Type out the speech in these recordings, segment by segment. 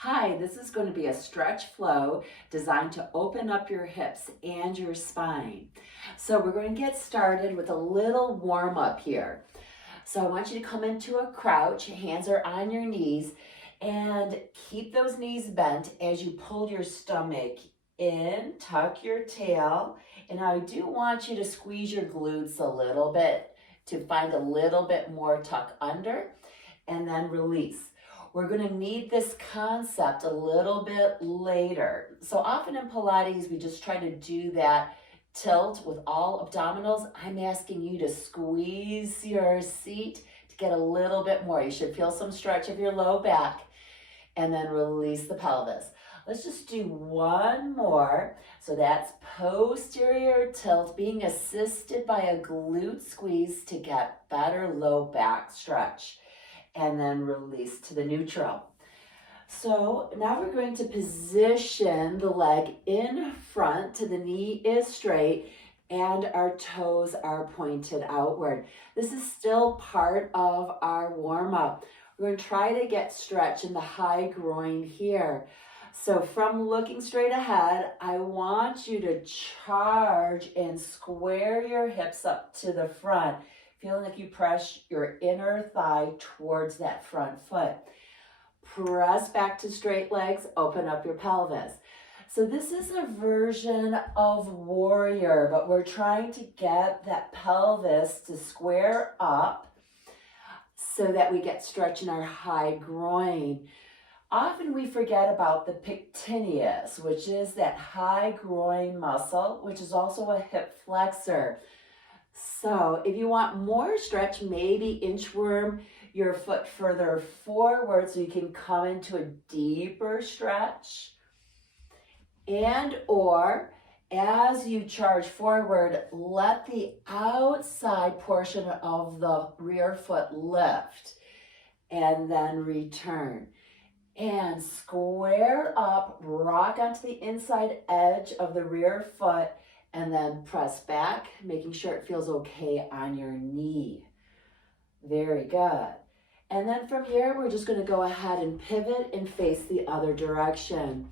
Hi, this is going to be a stretch flow designed to open up your hips and your spine. So we're going to get started with a little warm up here. So I want you to come into a crouch, hands are on your knees, and keep those knees bent as you pull your stomach in, tuck your tail, and I do want you to squeeze your glutes a little bit to find a little bit more tuck under, and then release. We're going to need this concept a little bit later. So often in Pilates, we just try to do that tilt with all abdominals. I'm asking you to squeeze your seat to get a little bit more. You should feel some stretch of your low back and then release the pelvis. Let's just do one more. So that's posterior tilt being assisted by a glute squeeze to get better low back stretch. And then release to the neutral. So now we're going to position the leg in front to the knee is straight and our toes are pointed outward. This is still part of our warm-up. We're going to try to get stretch in the high groin here. So from looking straight ahead, I want you to charge and square your hips up to the front. Feeling like you press your inner thigh towards that front foot. Press back to straight legs, open up your pelvis. So this is a version of warrior, but we're trying to get that pelvis to square up so that we get stretch in our high groin. Often we forget about the pectineus, which is that high groin muscle, which is also a hip flexor. So if you want more stretch, maybe inchworm your foot further forward so you can come into a deeper stretch. And or as you charge forward, let the outside portion of the rear foot lift and then return. And square up, rock onto the inside edge of the rear foot, and then press back, making sure it feels okay on your knee. Very good. And then from here, we're just going to go ahead and pivot and face the other direction.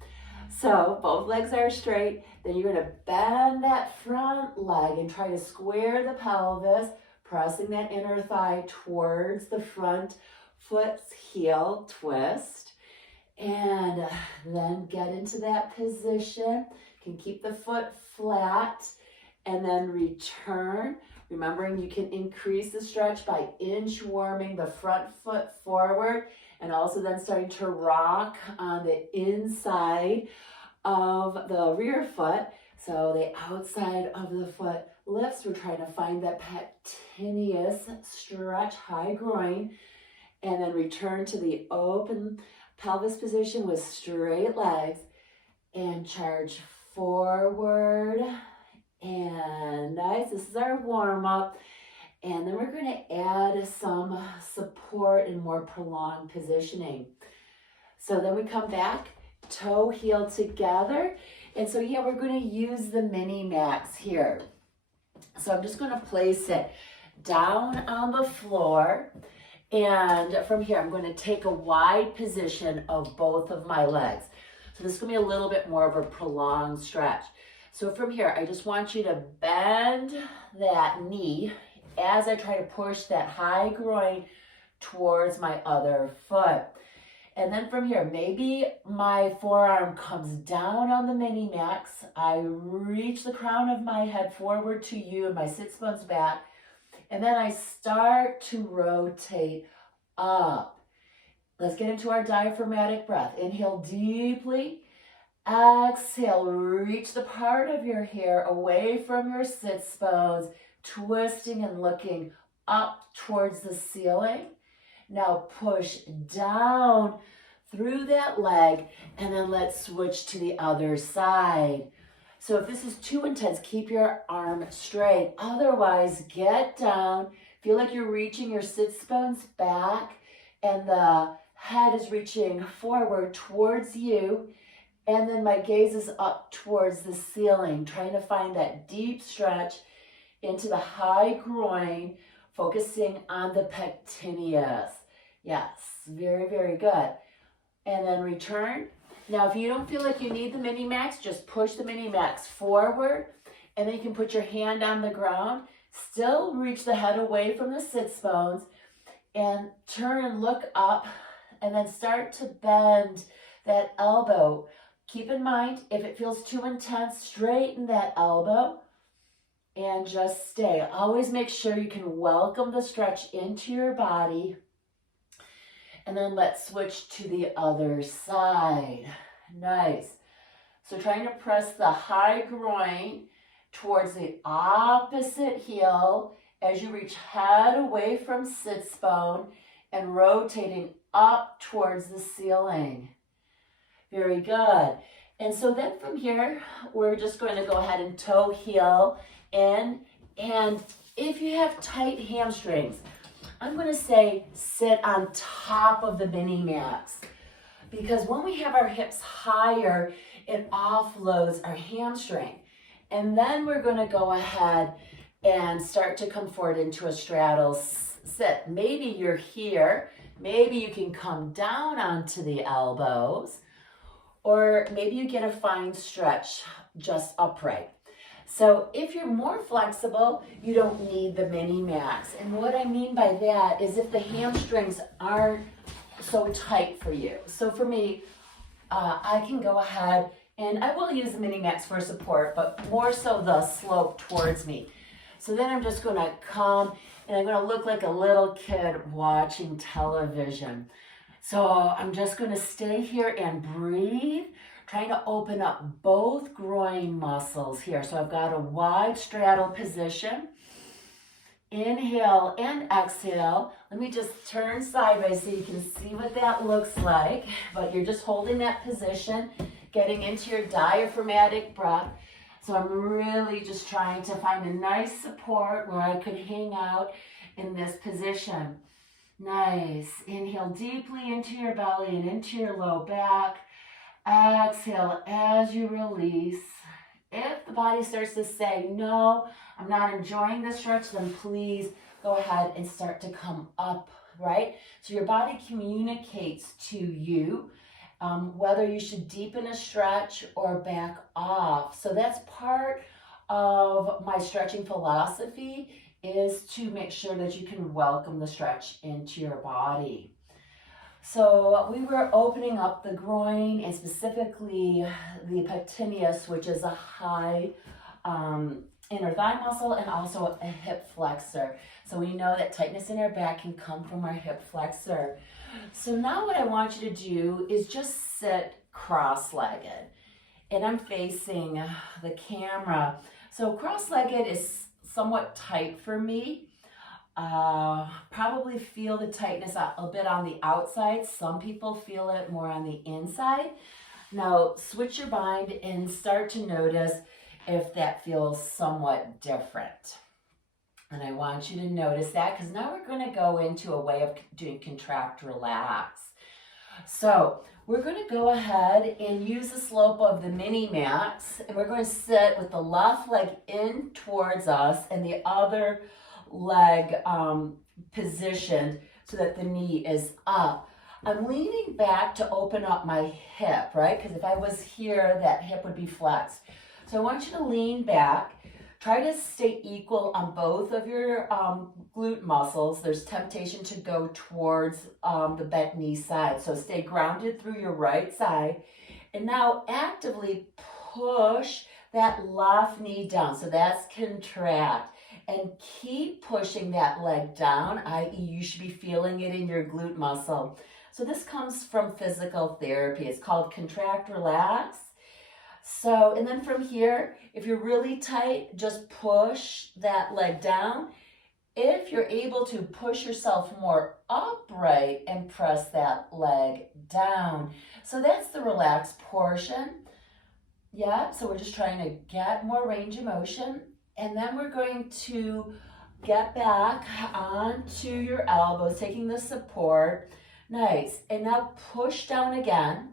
So both legs are straight. Then you're going to bend that front leg and try to square the pelvis, pressing that inner thigh towards the front foot's heel twist. And then get into that position. You can keep the foot flat and then return. Remembering you can increase the stretch by inchworming the front foot forward and also then starting to rock on the inside of the rear foot. So the outside of the foot lifts. We're trying to find that pectineus stretch, high groin, and then return to the open pelvis position with straight legs and charge forward. And nice, this is our warm-up. And then we're going to add some support and more prolonged positioning. So then we come back, toe heel together. And so yeah, we're going to use the MINIMAX here. So I'm just going to place it down on the floor. And from here, I'm going to take a wide position of both of my legs. So this is going to be a little bit more of a prolonged stretch. So from here, I just want you to bend that knee as I try to push that high groin towards my other foot. And then from here, maybe my forearm comes down on the MINIMAX. I reach the crown of my head forward to you and my sits bones back. And then I start to rotate up. Let's get into our diaphragmatic breath. Inhale deeply. Exhale, reach the part of your hair away from your sits bones, twisting and looking up towards the ceiling. Now push down through that leg, and then let's switch to the other side. So if this is too intense, keep your arm straight. Otherwise, get down. Feel like you're reaching your sits bones back, and the head is reaching forward towards you. And then my gaze is up towards the ceiling, trying to find that deep stretch into the high groin, focusing on the pectineus. Yes, very, very good. and then return. Now, if you don't feel like you need the MINIMAX, just push the MINIMAX forward, and then you can put your hand on the ground, still reach the head away from the sits bones, and turn and look up, and then start to bend that elbow. Keep in mind, if it feels too intense, straighten that elbow and just stay. Always make sure you can welcome the stretch into your body. And then let's switch to the other side. Nice. So trying to press the high groin towards the opposite heel as you reach head away from sits bone and rotating up towards the ceiling. Very good. And so then from here, we're just going to go ahead and toe heel in. And if you have tight hamstrings, I'm going to say sit on top of the MINIMAX, because when we have our hips higher, it offloads our hamstring. And then we're going to go ahead and start to come forward into a straddle sit. Maybe you're here. Maybe you can come down onto the elbows, or maybe you get a fine stretch just upright. So if you're more flexible, you don't need the MINIMAX. And what I mean by that is if the hamstrings aren't so tight for you. So for me, I can go ahead and I will use the MINIMAX for support, but more so the slope towards me. So then I'm just going to come and I'm going to look like a little kid watching television. So I'm just going to stay here and breathe, trying to open up both groin muscles here. So I've got a wide straddle position. Inhale and exhale. Let me just turn sideways so you can see what that looks like. But you're just holding that position, getting into your diaphragmatic breath. So I'm really just trying to find a nice support where I could hang out in this position. Nice. Inhale deeply into your belly and into your low back. Exhale as you release. If the body starts to say, no, I'm not enjoying this stretch, then please go ahead and start to come up, right? So your body communicates to you whether you should deepen a stretch or back off. So that's part of my stretching philosophy, is to make sure that you can welcome the stretch into your body. So we were opening up the groin and specifically the pectineus, which is a high inner thigh muscle and also a hip flexor. So we know that tightness in our back can come from our hip flexor. So now what I want you to do is just sit cross-legged. And I'm facing the camera. So cross-legged is somewhat tight for me. Probably feel the tightness a bit on the outside. Some people feel it more on the inside. Now switch your mind and start to notice if that feels somewhat different. And I want you to notice that, because now we're going to go into a way of doing contract, relax. So we're going to go ahead and use the slope of the MINIMAX, and we're going to sit with the left leg in towards us and the other leg positioned so that the knee is up. I'm leaning back to open up my hip, right? Because if I was here, that hip would be flexed. So I want you to lean back. Try to stay equal on both of your glute muscles. There's temptation to go towards the bent knee side. So stay grounded through your right side. And now actively push that left knee down. So that's contract. And keep pushing that leg down, i.e. you should be feeling it in your glute muscle. So this comes from physical therapy. It's called contract, relax. So, and then from here, if you're really tight, just push that leg down. If you're able to push yourself more upright and press that leg down. So that's the relaxed portion. Yeah, so we're just trying to get more range of motion. And then we're going to get back onto your elbows, taking the support. Nice. And now push down again.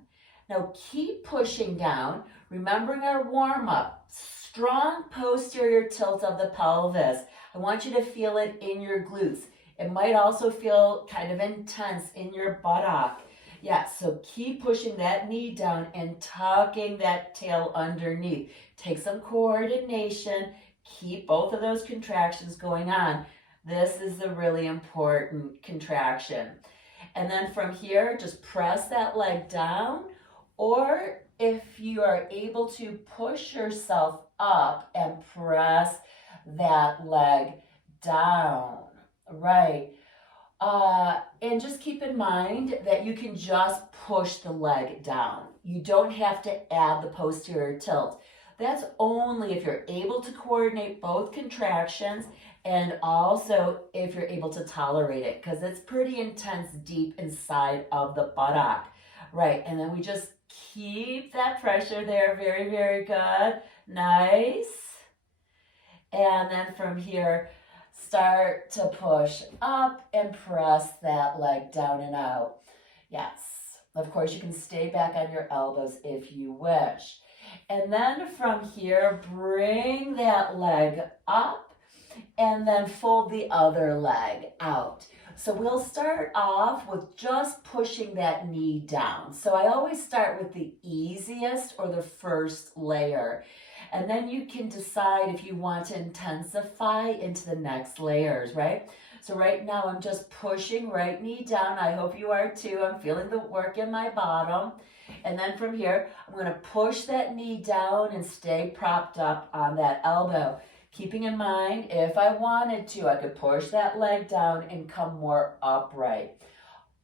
Now keep pushing down, remembering our warm-up. Strong posterior tilt of the pelvis. I want you to feel it in your glutes. It might also feel kind of intense in your buttock. Yeah, so keep pushing that knee down and tucking that tail underneath. Take some coordination. Keep both of those contractions going on. This is a really important contraction. And then from here, just press that leg down, or if you are able to, push yourself up and press that leg down. Right. And just keep in mind that you can just push the leg down. You don't have to add the posterior tilt. That's only if you're able to coordinate both contractions and also if you're able to tolerate it, because it's pretty intense deep inside of the buttock. Right, and then we just keep that pressure there. Very, very good. Nice. And then from here, start to push up and press that leg down and out. Yes. Of course, you can stay back on your elbows if you wish. And then from here, bring that leg up and then fold the other leg out. So we'll start off with just pushing that knee down. So I always start with the easiest or the first layer. And then you can decide if you want to intensify into the next layers, right? So right now I'm just pushing right knee down. I hope you are too. I'm feeling the work in my bottom. And then from here, I'm going to push that knee down and stay propped up on that elbow. Keeping in mind, if I wanted to, I could push that leg down and come more upright.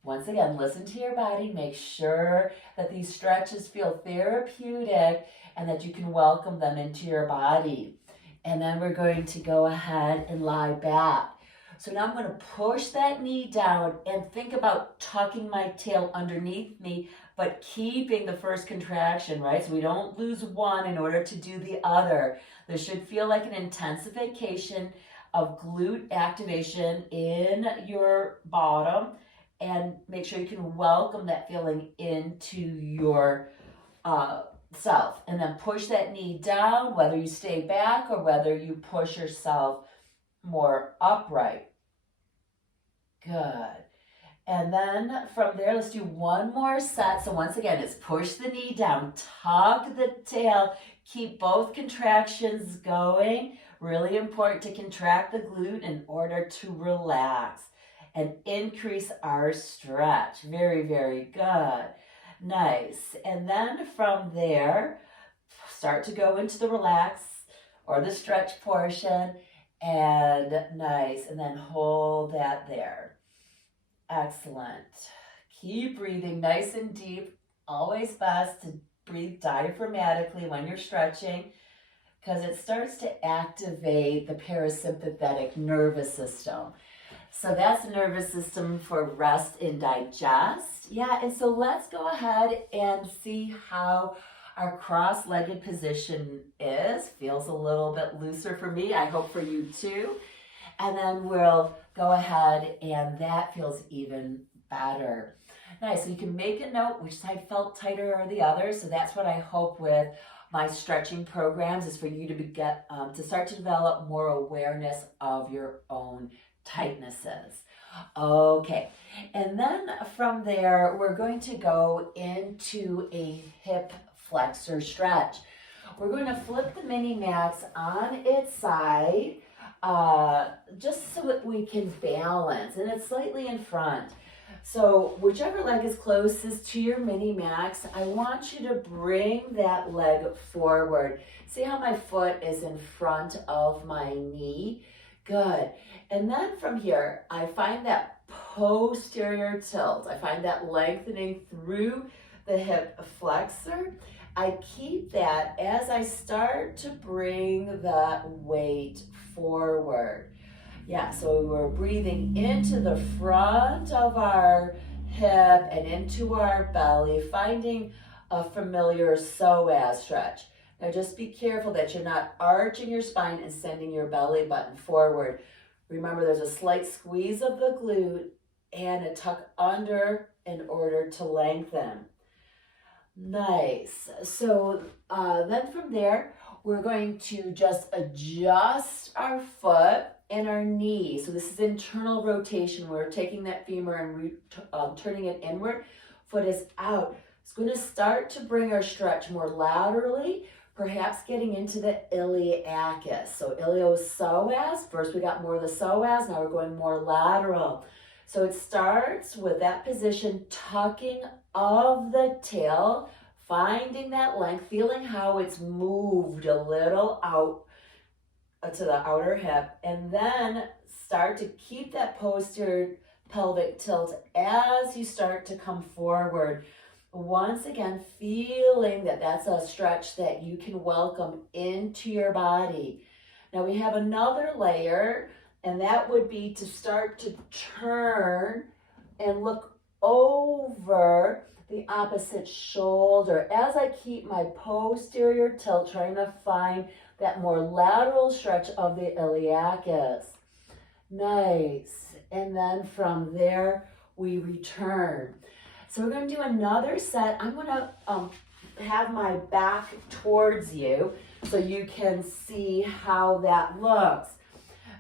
Once again, listen to your body. Make sure that these stretches feel therapeutic and that you can welcome them into your body. And then we're going to go ahead and lie back. So now I'm going to push that knee down and think about tucking my tail underneath me, but keeping the first contraction, right? So we don't lose one in order to do the other. This should feel like an intensification of glute activation in your bottom, and make sure you can welcome that feeling into your self. And then push that knee down, whether you stay back or whether you push yourself more upright. Good. And then from there, let's do one more set. So once again, it's push the knee down, tuck the tail, keep both contractions going. Really important to contract the glute in order to relax and increase our stretch. Very, very good. Nice. And then from there, start to go into the relax or the stretch portion. And nice. And then hold that there. Excellent. Keep breathing nice and deep. Always best to breathe diaphragmatically when you're stretching, because it starts to activate the parasympathetic nervous system. So that's the nervous system for rest and digest. Yeah, and so let's go ahead and see how our cross-legged position is. Feels a little bit looser for me. I hope for you too. And then we'll go ahead, and that feels even better. Nice. So you can make a note which side felt tighter or the other. So that's what I hope with my stretching programs, is for you to start to develop more awareness of your own tightnesses. Okay. And then from there, we're going to go into a hip flexor stretch. We're going to flip the MINIMAX on its side, just so that we can balance, and it's slightly in front. So whichever leg is closest to your MINIMAX, I want you to bring that leg forward. See how my foot is in front of my knee? Good. And then from here, I find that posterior tilt. I find that lengthening through the hip flexor. I keep that as I start to bring that weight forward. Yeah, so we're breathing into the front of our hip and into our belly, finding a familiar psoas stretch. Now just be careful that you're not arching your spine and sending your belly button forward. Remember, there's a slight squeeze of the glute and a tuck under in order to lengthen. Nice. So then from there, we're going to just adjust our foot and our knee. So this is internal rotation. We're taking that femur and turning it inward foot is out. It's going to start to bring our stretch more laterally, perhaps getting into the iliacus. So iliopsoas, first we got more of the psoas, now we're going more lateral. So it starts with that position, tucking of the tail, finding that length, feeling how it's moved a little out to the outer hip, and then start to keep that posterior pelvic tilt as you start to come forward. Once again, feeling that that's a stretch that you can welcome into your body. Now we have another layer, and that would be to start to turn and look over the opposite shoulder as I keep my posterior tilt, trying to find that more lateral stretch of the iliacus. Nice. And then from there, we return. So we're going to do another set. I'm going to have my back towards you so you can see how that looks.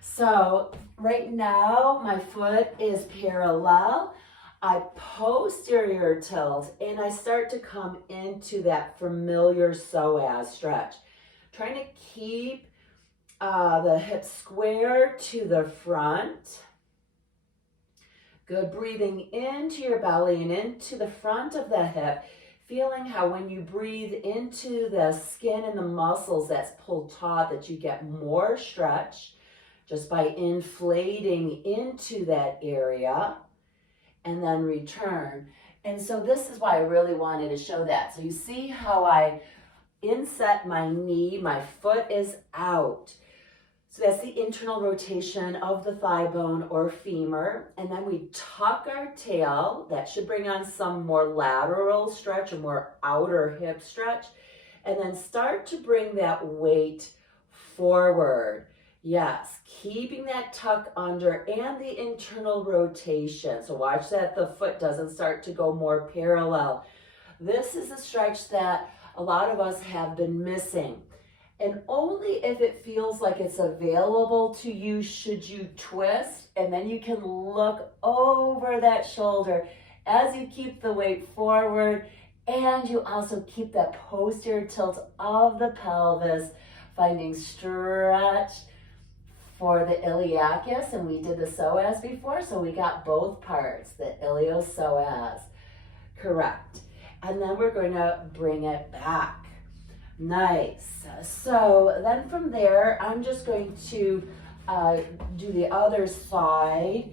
So right now, my foot is parallel. I posterior tilt, and I start to come into that familiar psoas stretch. Trying to keep the hips square to the front. Good, breathing into your belly and into the front of the hip. Feeling how when you breathe into the skin and the muscles that's pulled taut, that you get more stretch just by inflating into that area, and then return. And so this is why I really wanted to show that. So you see how I inset my knee, my foot is out. So that's the internal rotation of the thigh bone or femur. And then we tuck our tail. That should bring on some more lateral stretch, a more outer hip stretch. And then start to bring that weight forward. Yes, keeping that tuck under and the internal rotation. So watch that the foot doesn't start to go more parallel. This is a stretch that a lot of us have been missing. And only if it feels like it's available to you should you twist, and then you can look over that shoulder as you keep the weight forward, and you also keep that posterior tilt of the pelvis, finding stretch for the iliacus, and we did the psoas before, so we got both parts, the iliopsoas, correct. And then we're going to bring it back. Nice. So then from there, I'm just going to do the other side.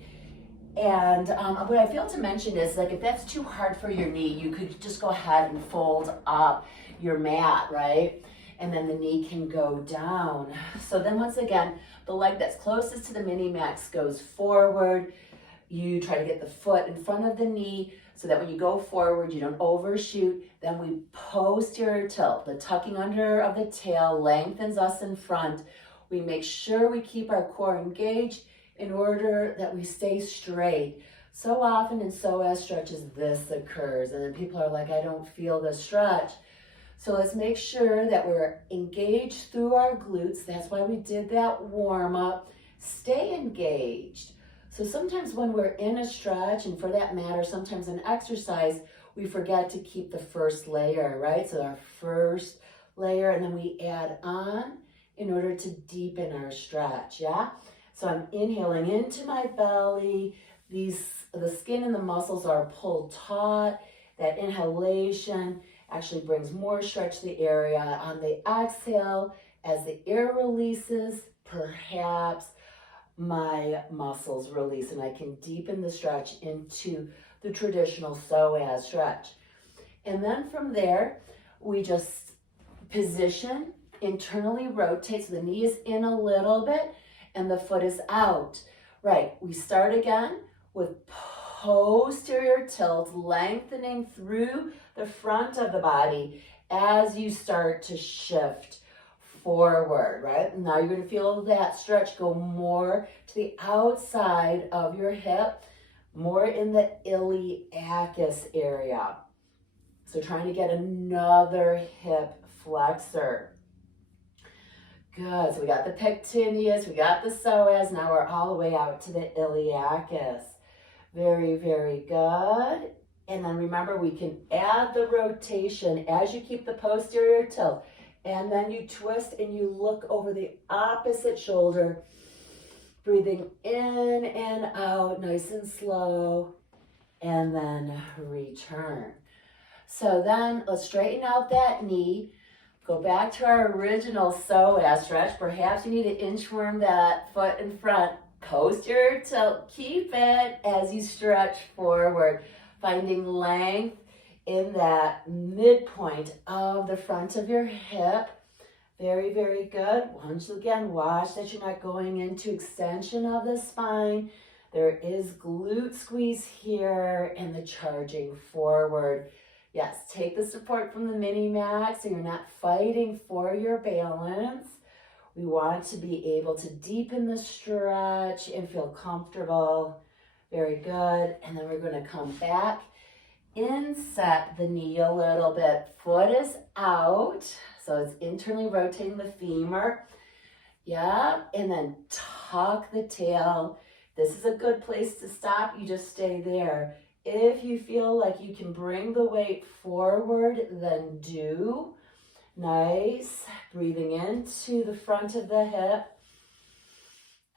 And what I failed to mention is, like, if that's too hard for your knee, you could just go ahead and fold up your mat, right? And then the knee can go down. So then once again, the leg that's closest to the MINIMAX goes forward. You try to get the foot in front of the knee so that when you go forward, you don't overshoot. Then we posterior tilt. The tucking under of the tail lengthens us in front. We make sure we keep our core engaged in order that we stay straight. So often in psoas stretches, this occurs. And then people are like, I don't feel the stretch. So let's make sure that we're engaged through our glutes. That's why we did that warm up. Stay engaged. So sometimes when we're in a stretch, and for that matter, sometimes in exercise, we forget to keep the first layer, right? So our first layer, and then we add on in order to deepen our stretch, yeah? So I'm inhaling into my belly. The skin and the muscles are pulled taut. That inhalation actually brings more stretch to the area. On the exhale, as the air releases, perhaps my muscles release, and I can deepen the stretch into the traditional psoas stretch. And then from there, we just position, internally rotate, so the knee is in a little bit and the foot is out. Right, we start again with posterior tilt, lengthening through the front of the body as you start to shift forward, right? Now you're going to feel that stretch go more to the outside of your hip, more in the iliacus area. So trying to get another hip flexor. Good. So we got the pectineus, we got the psoas. Now we're all the way out to the iliacus. Very, very good. And then remember, we can add the rotation as you keep the posterior tilt. And then you twist and you look over the opposite shoulder, breathing in and out, nice and slow, and then return. So then let's straighten out that knee. Go back to our original psoas stretch. Perhaps you need to inchworm that foot in front. Posterior tilt, keep it as you stretch forward, finding length in that midpoint of the front of your hip. Very, very good. Once again, watch that you're not going into extension of the spine. There is glute squeeze here and the charging forward. Yes, take the support from the MINIMAX so you're not fighting for your balance. We want to be able to deepen the stretch and feel comfortable. Very good. And then we're going to come back, inset the knee a little bit. Foot is out, so it's internally rotating the femur. Yeah, and then tuck the tail. This is a good place to stop. You just stay there. If you feel like you can bring the weight forward, then do. Nice. Breathing into the front of the hip.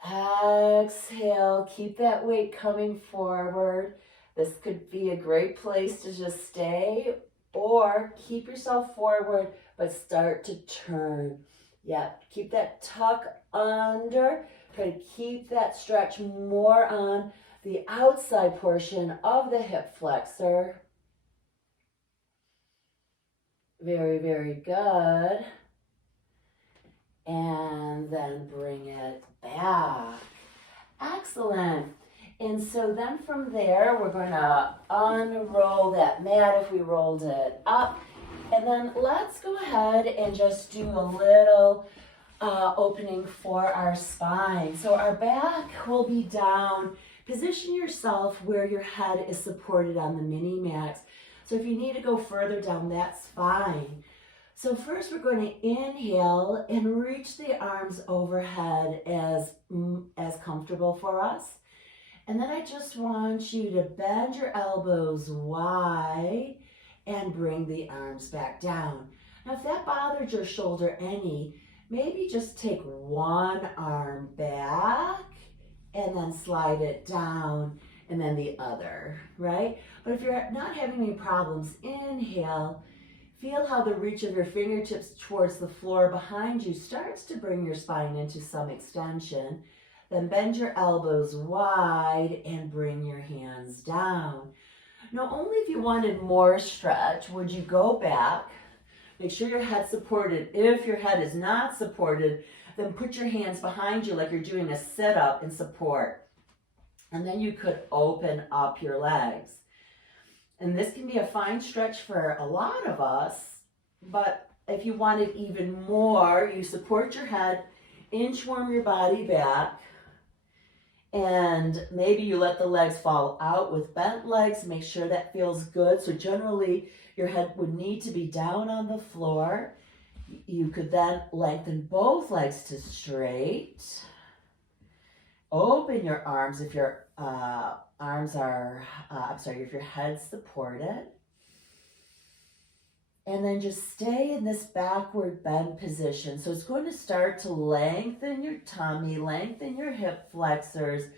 Exhale. Keep that weight coming forward. This could be a great place to just stay, or keep yourself forward, but start to turn. Yeah, keep that tuck under. Try to keep that stretch more on the outside portion of the hip flexor. Very, very good. And then bring it back. Excellent. And so then from there, we're going to unroll that mat if we rolled it up. And then let's go ahead and just do a little opening for our spine. So our back will be down. Position yourself where your head is supported on the MINIMAX. So if you need to go further down, that's fine. So first we're going to inhale and reach the arms overhead as comfortable for us. And then I just want you to bend your elbows wide and bring the arms back down. Now if that bothered your shoulder any, maybe just take one arm back and then slide it down, and then the other, right? But if you're not having any problems, inhale. Feel how the reach of your fingertips towards the floor behind you starts to bring your spine into some extension. Then bend your elbows wide and bring your hands down. Now, only if you wanted more stretch would you go back. Make sure your head's supported. If your head is not supported, then put your hands behind you like you're doing a sit-up in support. And then you could open up your legs. And this can be a fine stretch for a lot of us, but if you wanted even more, you support your head, inchworm your body back, and maybe you let the legs fall out with bent legs. Make sure that feels good. So generally, your head would need to be down on the floor. You could then lengthen both legs to straight. Open your arms if your if your head's supported. And then just stay in this backward bend position. So it's going to start to lengthen your tummy, lengthen your hip flexors,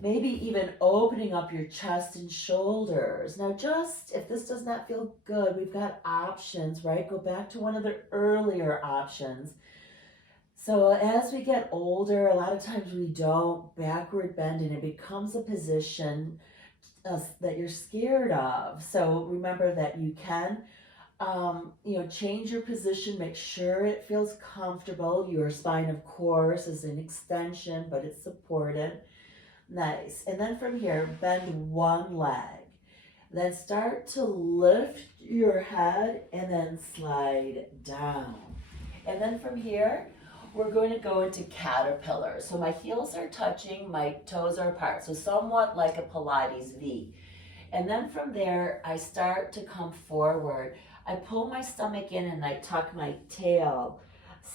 maybe even opening up your chest and shoulders. Now just, if this does not feel good, we've got options, right? Go back to one of the earlier options. So as we get older, a lot of times we don't backward bend and it becomes a position that you're scared of. So remember that you can change your position, make sure it feels comfortable. Your spine, of course, is an extension, but it's supported. Nice. And then from here, bend one leg. Then start to lift your head and then slide down. And then from here, we're going to go into caterpillar. So my heels are touching, my toes are apart. So somewhat like a Pilates V. And then from there, I start to come forward. I pull my stomach in and I tuck my tail.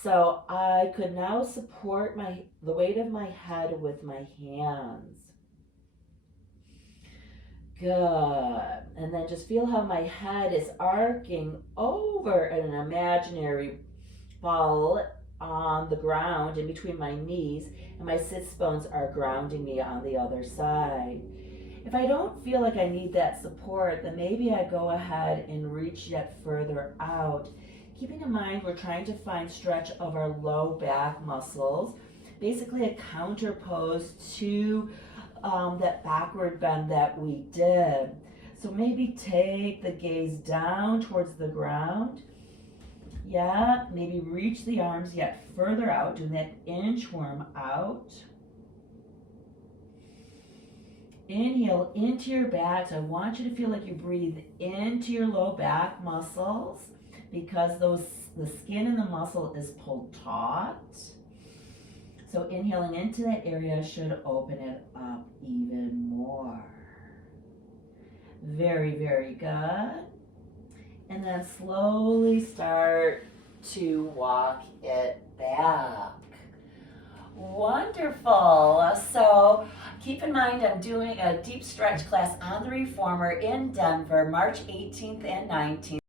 So I could now support the weight of my head with my hands. Good. And then just feel how my head is arcing over an imaginary ball on the ground in between my knees, and my sits bones are grounding me on the other side. If I don't feel like I need that support, then maybe I go ahead and reach yet further out. Keeping in mind we're trying to find stretch of our low back muscles, basically a counter pose to that backward bend that we did. So maybe take the gaze down towards the ground. Yeah, maybe reach the arms yet further out, doing that inchworm out. Inhale into your back. So I want you to feel like you breathe into your low back muscles because the skin and the muscle is pulled taut. So inhaling into that area should open it up even more. Very, very good. And then slowly start to walk it back. Wonderful. So keep in mind I'm doing a deep stretch class on the Reformer in Denver, March 18th and 19th.